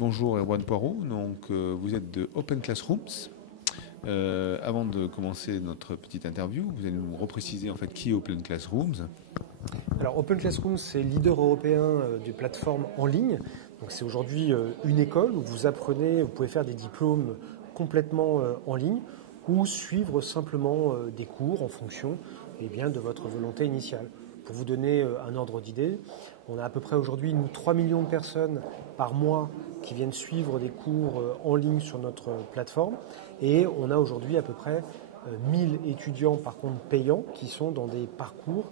Bonjour Erwan Poirot, donc vous êtes de Open Classrooms. Avant de commencer notre petite interview, vous allez nous repréciser en fait qui est Open Classrooms. Alors Open Classrooms, c'est leader européen des plateformes en ligne. Donc c'est aujourd'hui une école où vous apprenez, vous pouvez faire des diplômes complètement en ligne ou suivre simplement des cours en fonction de votre volonté initiale. Pour vous donner un ordre d'idée, on a à peu près aujourd'hui 3 millions de personnes par mois qui viennent suivre des cours en ligne sur notre plateforme et on a aujourd'hui à peu près 1000 étudiants par contre payants qui sont dans des parcours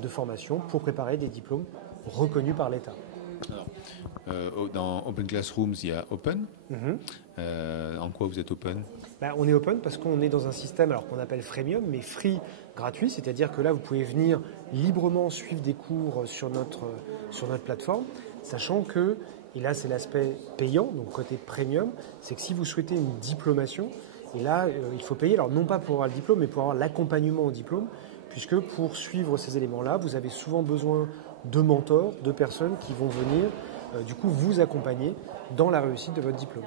de formation pour préparer des diplômes reconnus par l'État. Alors, dans Open Classrooms, il y a Open. En quoi vous êtes Open? On est Open parce qu'on est dans un système qu'on appelle freemium, mais free, gratuit, c'est-à-dire que là, vous pouvez venir librement suivre des cours sur notre plateforme, sachant que, et là c'est l'aspect payant, donc côté premium, c'est que si vous souhaitez une diplomation, et là, il faut payer, alors non pas pour avoir le diplôme, mais pour avoir l'accompagnement au diplôme, puisque pour suivre ces éléments-là, vous avez souvent besoin de mentors, de personnes qui vont venir du coup vous accompagner dans la réussite de votre diplôme.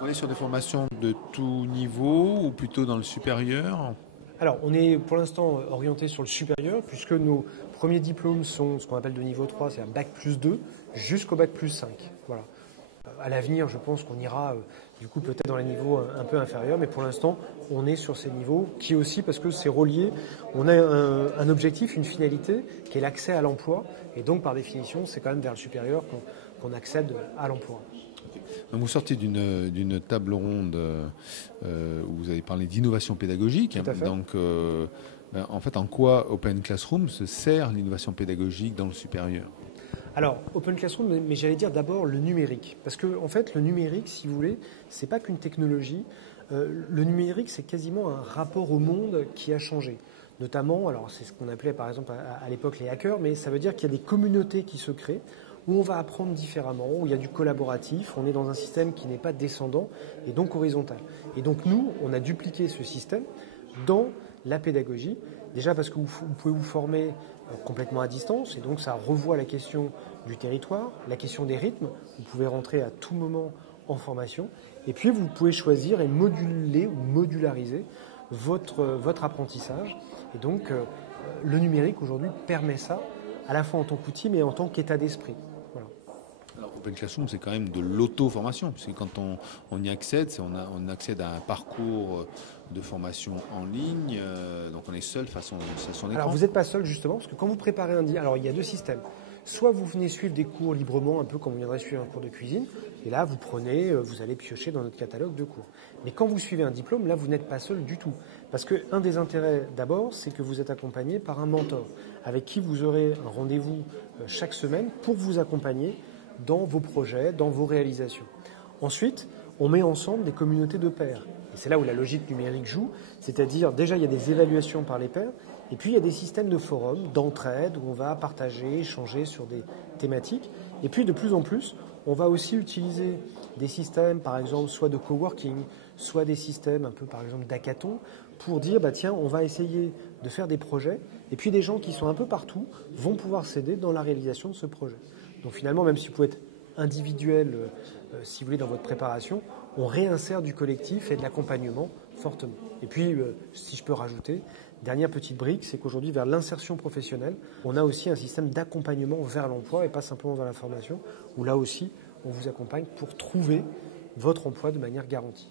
On est sur des formations de tout niveau ou plutôt dans le supérieur? Alors, on est pour l'instant orienté sur le supérieur puisque nos premiers diplômes sont ce qu'on appelle de niveau 3, c'est un bac plus 2 jusqu'au bac plus 5. Voilà. À l'avenir, je pense qu'on ira du coup peut-être dans les niveaux un peu inférieurs, mais pour l'instant, on est sur ces niveaux qui aussi, parce que c'est relié, on a un objectif, une finalité qui est l'accès à l'emploi, et donc par définition, c'est quand même vers le supérieur qu'on accède à l'emploi. Donc vous sortez d'une table ronde où vous avez parlé d'innovation pédagogique. Tout à fait. Donc, en fait, en quoi Open Classroom se sert l'innovation pédagogique dans le supérieur? Alors, Open Classroom, mais j'allais dire d'abord le numérique. Parce que, en fait, le numérique, si vous voulez, c'est pas qu'une technologie. Le numérique, c'est quasiment un rapport au monde qui a changé. Notamment, alors c'est ce qu'on appelait par exemple à l'époque les hackers, mais ça veut dire qu'il y a des communautés qui se créent, où on va apprendre différemment, où il y a du collaboratif, on est dans un système qui n'est pas descendant et donc horizontal. Et donc nous, on a dupliqué ce système dans la pédagogie, déjà parce que vous pouvez vous former complètement à distance, et donc ça revoit la question du territoire, la question des rythmes, vous pouvez rentrer à tout moment en formation, et puis vous pouvez choisir et moduler ou modulariser votre apprentissage, et donc le numérique aujourd'hui permet ça, à la fois en tant qu'outil, mais en tant qu'état d'esprit. Voilà. Alors, Open Classroom, c'est quand même de l'auto-formation, puisque quand on y accède, on accède à un parcours de formation en ligne, donc on est seul face à son écran. Alors, vous n'êtes pas seul, justement, parce que quand vous préparez alors il y a deux systèmes. Soit vous venez suivre des cours librement, un peu comme on viendrait suivre un cours de cuisine, et là, vous allez piocher dans notre catalogue de cours. Mais quand vous suivez un diplôme, là, vous n'êtes pas seul du tout. Parce qu'un des intérêts, d'abord, c'est que vous êtes accompagné par un mentor, avec qui vous aurez un rendez-vous chaque semaine pour vous accompagner dans vos projets, dans vos réalisations. Ensuite, on met ensemble des communautés de pairs. Et c'est là où la logique numérique joue, c'est-à-dire déjà il y a des évaluations par les pairs, et puis il y a des systèmes de forums, d'entraide, où on va partager, échanger sur des thématiques. Et puis de plus en plus, on va aussi utiliser des systèmes, par exemple, soit de coworking, soit des systèmes un peu, par exemple, d'hackathon, pour dire, tiens, on va essayer de faire des projets, et puis des gens qui sont un peu partout vont pouvoir s'aider dans la réalisation de ce projet. Donc finalement, même si vous pouvez être individuel, si vous voulez, dans votre préparation, on réinsère du collectif et de l'accompagnement fortement. Et puis, si je peux rajouter, dernière petite brique, c'est qu'aujourd'hui, vers l'insertion professionnelle, on a aussi un système d'accompagnement vers l'emploi et pas simplement vers la formation, où là aussi, on vous accompagne pour trouver votre emploi de manière garantie.